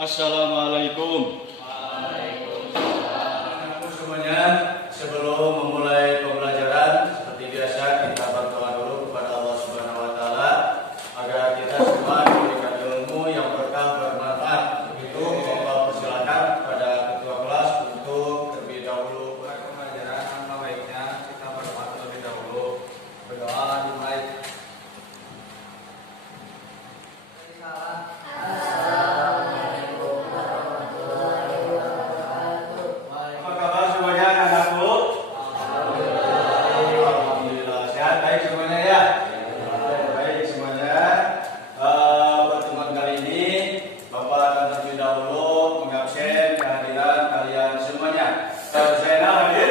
Assalamualaikum. Waalaikumsalam. Semuanya, sebelum memulai pembelajaran, seperti biasa kita berdoa dulu kepada Allah Subhanahu Wa Taala agar kita semua diberikan ilmu yang berkah bermanfaat. Begitu, Bapak persilakan pada ketua kelas untuk terlebih dahulu Pembelajaran alangkah baiknya kita berdoa terlebih dahulu. Berdoa dimulai. Apa kabar semuanya anak-anakku? Alhamdulillah. Sehat baik semuanya ya? Baik semuanya. Pertemuan kali ini Bapak akan terlebih dahulu mengabsen kehadiran kalian semuanya. Zainal hadir?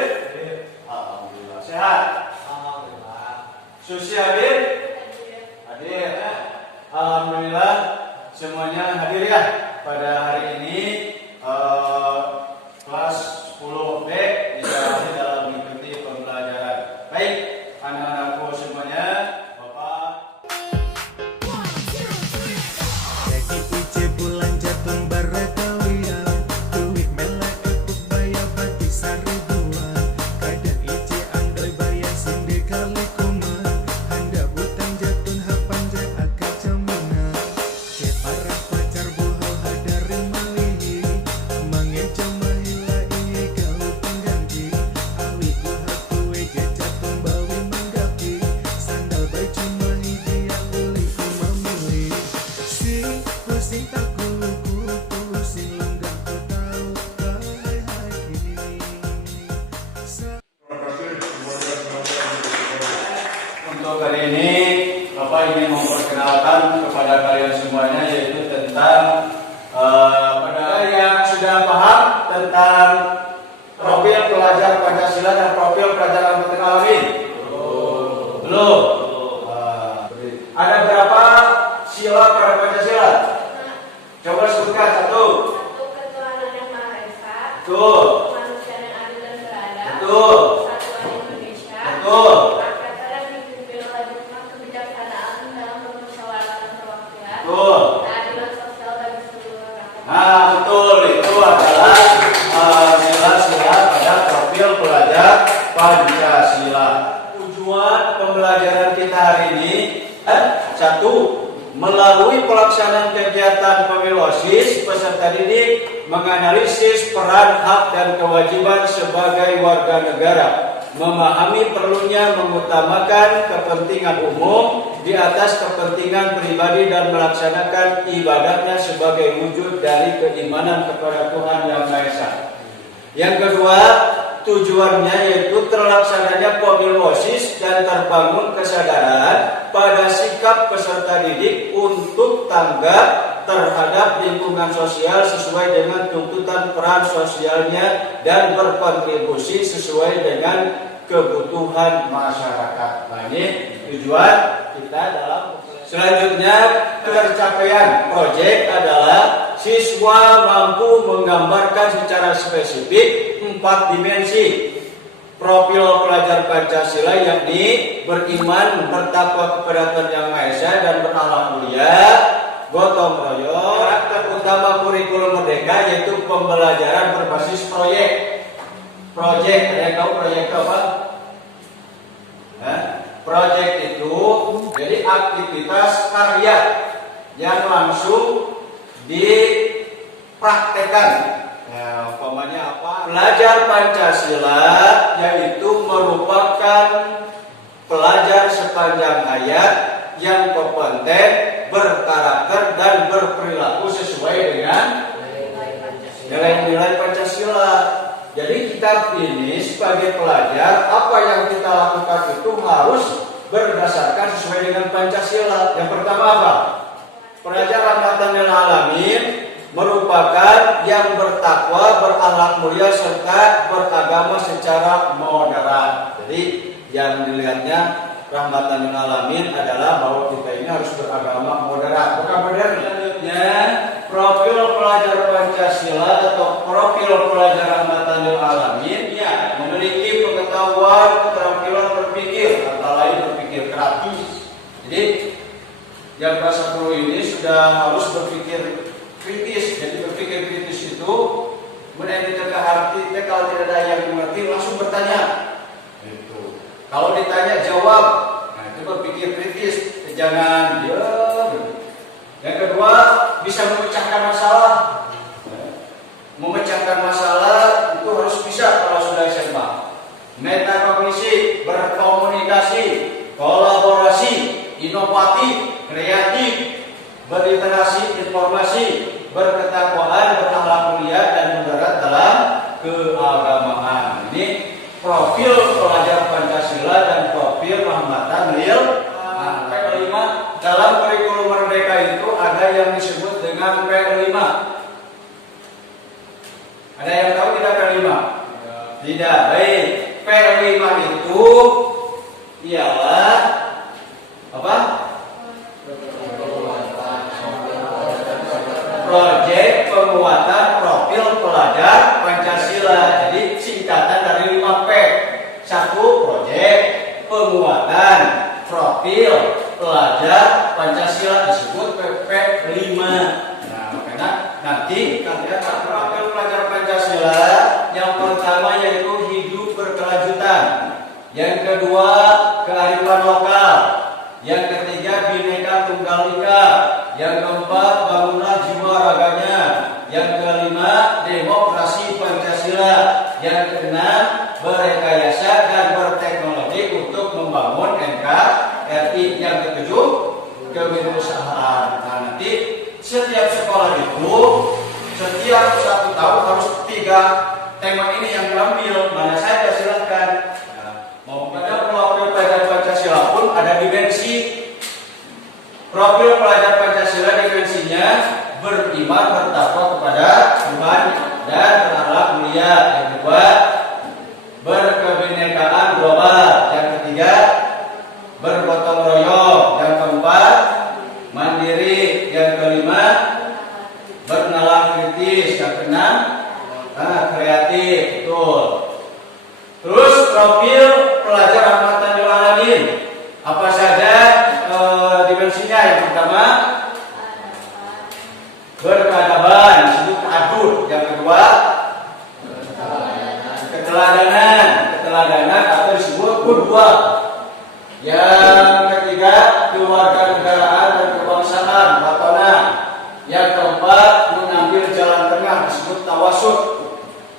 Alhamdulillah. Sehat? Alhamdulillah. Susi hadir? Hadir. Alhamdulillah semuanya hadir ya pada hari ini. Kelas 10B dijalani dalam mengikuti pembelajaran. Baik, anak-anakku semuanya, Bapak. Lagi ije bulan jatuh barakawian, duit melek ikut bayar bati seribuan. Kadang ije anggar bayar sinde kali kuman, handa butang jatuh hapan jat akal jaminan. Ce para pacar bohol hadari malihi, mangeja mahila iye kau pengganti. Awi uha kue jatuh bawi manggapi, sandal baju mahi dia beli kumamili. Sing pusing tak kuku, pusing lenggak ku tahu bahai hai kini. Untuk kali ini, Bapak ingin memperkenalkan kepada kalian semuanya yaitu tentang pada yang sudah paham tentang profil pelajar Pancasila dan profil pelajar angkutan alamin. Belum. Ada berapa sila pada Pancasila? Coba sebutkan satu. Satu, ketuhanan yang Maha Esa. Betul. Kemanusiaan yang adil dan beradab. Betul. Kesatuan Indonesia. Betul. Rakyat yang dipimpin oleh hikmah kebijaksanaan dalam bermusyawarah perwakilan. Betul. Keadilan sosial bagi seluruh rakyat. Nah, betul, itu adalah sila-sila pada profil pelajar Pancasila. Tujuan pembelajaran kita hari ini, satu, melalui pelaksanaan kegiatan pemilu OSIS, peserta didik menganalisis peran, hak, dan kewajiban sebagai warga negara, memahami perlunya mengutamakan kepentingan umum di atas kepentingan pribadi dan melaksanakan ibadahnya sebagai wujud dari keimanan kepada Tuhan Yang Maha Esa. Yang kedua, tujuannya yaitu terlaksananya pemilu OSIS dan terbangun kesadaran pada sikap peserta didik untuk tanggap terhadap lingkungan sosial sesuai dengan tuntutan peran sosialnya dan berkontribusi sesuai dengan kebutuhan masyarakat. Nah, ini tujuan kita dalam. Selanjutnya, tercapaian proyek adalah siswa mampu menggambarkan secara spesifik 4 dimensi profil pelajar Pancasila, yakni beriman, bertakwa kepada Tuhan Yang Maha Esa dan berakhlak mulia, gotong royong. Karakter utama kurikulum merdeka yaitu pembelajaran berbasis proyek. Proyek, ada yang tahu proyek itu apa? Proyek itu jadi aktivitas karya yang langsung dipraktekkan. Nah, umpamanya apa? Pelajar Pancasila yaitu merupakan pelajar sepanjang hayat yang kompeten, berkarakter dan berperilaku sesuai dengan nilai-nilai Pancasila. Jadi kita ini sebagai pelajar, apa yang kita lakukan itu harus berdasarkan sesuai dengan Pancasila. Yang pertama apa? Pelajar rahmatan lil alamin merupakan yang bertakwa, berakhlak mulia serta beragama secara moderat. Jadi yang dilihatnya rahmatan lil alamin adalah bahwa kita ini harus beragama moderat. Bukan moderat. Selanjutnya, profil pelajar Pancasila atau profil pelajar rahmatan lil alamin ya memiliki pengetahuan, keterampilan berpikir, antara lain berpikir kritis. Jadi yang kelas 10 ini sudah harus berpikir kritis, jadi berpikir kalau tidak ada yang mengerti langsung bertanya. Itu. Kalau ditanya jawab. Nah, itu berpikir kritis, jangan diam. Yang kedua, bisa memecahkan masalah. Memecahkan masalah itu harus bisa kalau sudah SMA. Metakognisi, berkomunikasi, kolaborasi, inovatif, kreatif, berliterasi, informasi, berketakwaan, berakhlak mulia dan moderat dalam keagamaan. Ini profil pelajar Pancasila dan profil Rahmatan lil P5. Dalam kurikulum Merdeka itu ada yang disebut dengan P5. Ada yang tahu tidak P5? Tidak. Baik. P5 itu ialah apa? Proyek penguatan profil pelajar Pancasila. Jadi singkatan dari 5P. 1. Proyek penguatan profil pelajar Pancasila disebut PP5. Nah, makanya nanti kalian profil pelajar Pancasila yang pertama yaitu hidup berkelanjutan. Yang kedua, kearifan lokal. Yang ketiga, Bhinneka Tunggal Ika. Yang keempat, bangunlah jiwa raganya. Yang kelima, demokrasi Pancasila. Yang keenam, berekayasa dan berteknologi untuk membangun NKRI. Yang ketujuh, kewirausahaan. Nah, nanti setiap sekolah itu setiap 1 tahun harus 3 tema ini yang diambil. Mana saja silahkan. Mau pada profil pelajar Pancasila pun ada dimensi. Profil pelajar Pancasila dimensinya beriman, bertakwa kepada Tuhan dan berakhlak mulia. Yang kedua, berkebinekaan global. Yang ketiga, bergotong royong. Yang keempat, mandiri. Yang kelima, bernalar kritis. Yang keenam, kreatif. Betul. Terus profil pelajar rahmatan lil alamin. Apa saja dimensinya? Yang pertama, berkeadaban, disebut ta'adud. Yang kedua, keteladanan. Keteladanan atau disebut qudwah. Yang ketiga, kewarganegaraan dan kebangsaan, watona. Yang keempat, mengambil jalan tengah, disebut tawasud.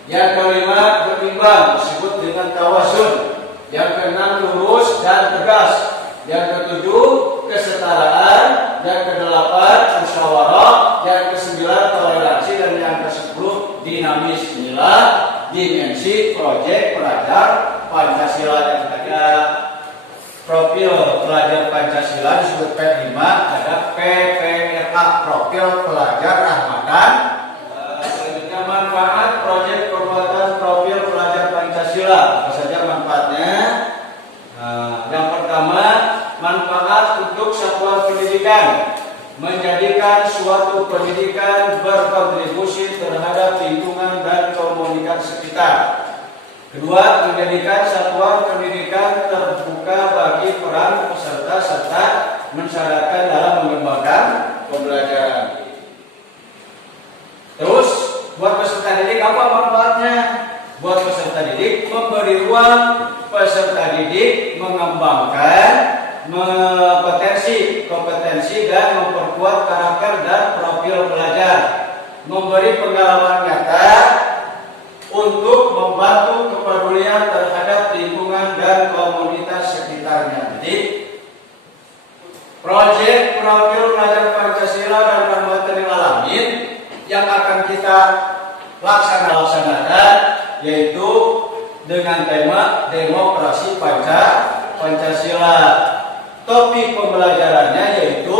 Yang kelima, berimbang, disebut dengan tawasun. Yang keenam, lurus dan tegas. Yang ketujuh, kesetaraan. Yang kedelapan, musyawarah. Yang kesembilan, toleransi. Dan yang kesepuluh, dinamis. Inilah dimensi proyek pelajar Pancasila. Yang ada profil pelajar Pancasila disebut P5, ada PPRA, profil pelajar rahmatan. Selanjutnya, manfaat proyek pembuatan profil pelajar Pancasila. Apa saja manfaatnya? Yang pertama, manfaat untuk satuan pendidikan, menjadikan suatu pendidikan berkontribusi terhadap lingkungan dan komunitas sekitar. Kedua, menjadikan satuan pendidikan terbuka bagi peran peserta serta mensyaratkan dalam mengembangkan pembelajaran. Terus, buat peserta didik apa manfaatnya? Buat peserta didik, memberi ruang peserta didik mengembangkan kompetensi dan memperkuat karakter dan profil pelajar, memberi pengalaman nyata untuk membantu kepedulian terhadap lingkungan dan komunitas sekitarnya. Jadi, proyek profil pelajar Pancasila dan rahmatan lil alamin yang akan kita laksanakan yaitu dengan tema demokrasi Pancasila. Topik pembelajarannya yaitu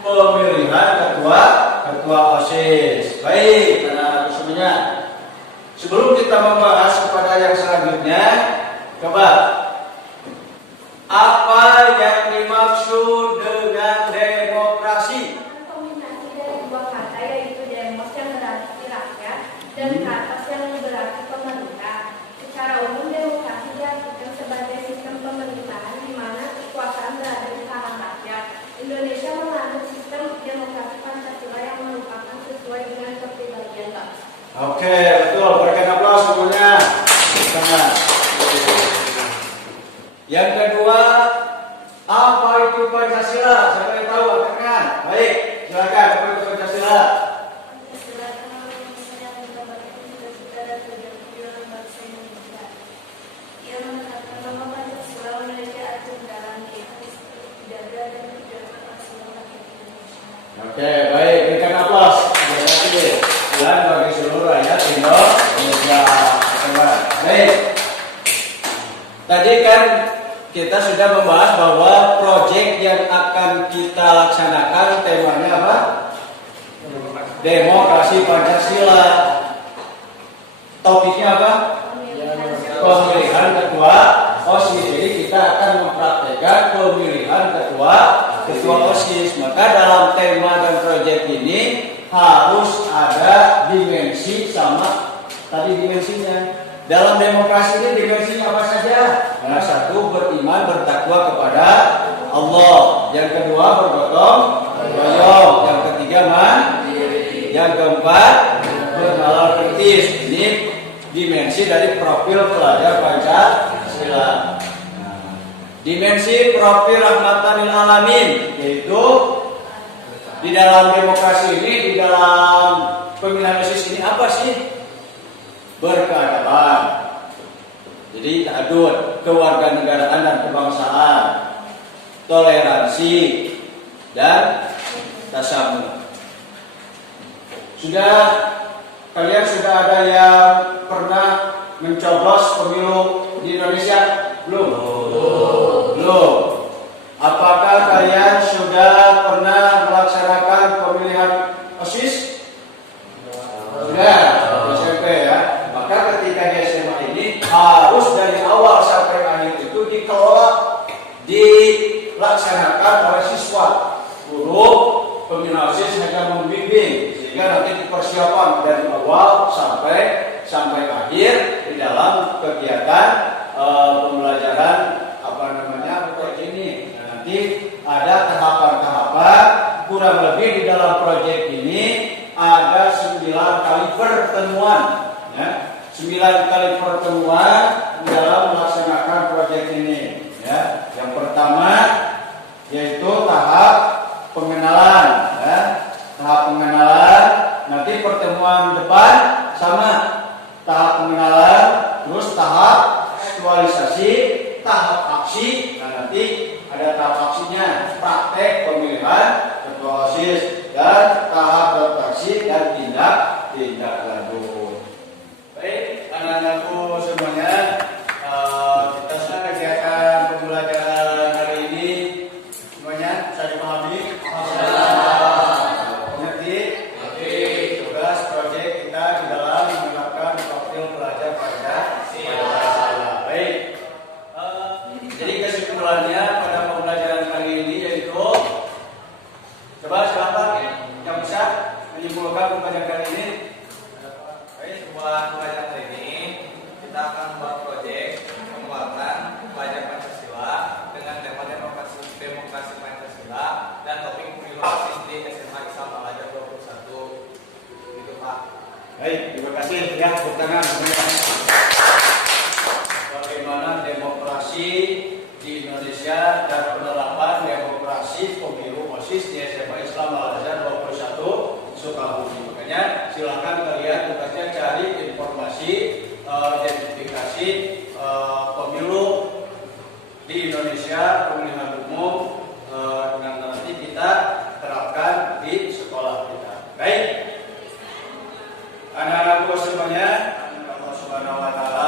pemilihan ketua OSIS. Baik, anak-anak semuanya. Sebelum kita membahas kepada yang selanjutnya, coba apa yang dimaksud dengan demokrasi? Kombinasi dari dua kata yaitu demos yang berarti rakyat dan kratos yang berarti pemerintah. Secara umum demokrasi diartikan sebagai sistem pemerintahan di mana kekuasaan berada di tangan rakyat. Indonesia menganut sistem demokrasi Pancasila yang merupakan sesuai dengan kepribadian bangsa. Oke, betul. Berikan aplaus Baik. Tadi kan kita sudah membahas bahwa proyek yang akan kita laksanakan temanya apa? Demokrasi Pancasila. Topiknya apa? Pemilihan ketua OSIS. Jadi kita akan mempraktekkan pemilihan ketua OSIS. Maka dalam tema dan proyek ini harus ada dimensi sama tadi dimensinya. Dalam demokrasi ini dimensinya apa saja? Yang satu, beriman bertakwa kepada Allah. Yang kedua, bergotong royong. Yang ketiga, mandiri. Yang keempat, bernalar kritis. Ini dimensi dari profil pelajar Pancasila. Dimensi profil rahmatan lil alamin, yaitu di dalam demokrasi ini, di dalam pemilihan OSIS ini apa sih? Berkeadaban. Jadi ta'adud, kewarganegaraan dan kebangsaan, toleransi dan tasamuh. Kalian sudah ada yang pernah mencoblos pemilu di Indonesia? Belum. Apakah kalian sudah pernah melaksanakan pemilihan OSIS? Sudah, SMP ya. Maka ketika di SMA ini harus dari awal sampai akhir itu dikelola, dilaksanakan oleh siswa. Guru pembina OSIS hanya membimbing sehingga nanti persiapan dari awal sampai akhir di dalam kegiatan pembelajaran proyek ini. Nah, nanti ada tahapan-tahapan, kurang lebih di dalam proyek ini ada 9 kali pertemuan, ya. 9 kali pertemuan dalam melaksanakan proyek ini, ya. Yang pertama yaitu tahap pengenalan, ya. Tahap pengenalan, nanti pertemuan depan sama tahap pengenalan, terus tahap aktualisasi, tahap aksi. Nah, nanti ada tahap aksinya, praktek pemilihan ketua OSIS, dan tahap adaptasi dan tindak lanjut. Baik, anak-anakku semuanya, kita sudah kegiatan pembelajaran hari ini semuanya bisa dipahami? Mengerti? Tugas proyek kita di dalam menerapkan profil pelajar Pancasila. Baik. Jadi kesimpulannya pada pembelajaran kali ini yaitu, coba silakan yang bisa menyimpulkan pembelajaran kali ini. Baik, buat pelajaran ini kita akan membuat proyek penguatan pelajar Pancasila dengan tema demokrasi Pancasila dan topik pemilu OSIS di SMA Islam Al-Azhar 21. Gitu Pak. Baik, terima kasih ya, tepuk tangan semuanya. Bagaimana demokrasi di Indonesia dan penerapan demokrasi pemilu OSIS di SMA Islam Al-Azhar 21 Sukabumi. Makanya silakan kalian tugasnya cari informasi, identifikasi pemilu di Indonesia, pemilihan umum, dengan nanti kita terapkan di sekolah kita. Baik, anak-anakku semuanya, Allah Subhanahu Wa Taala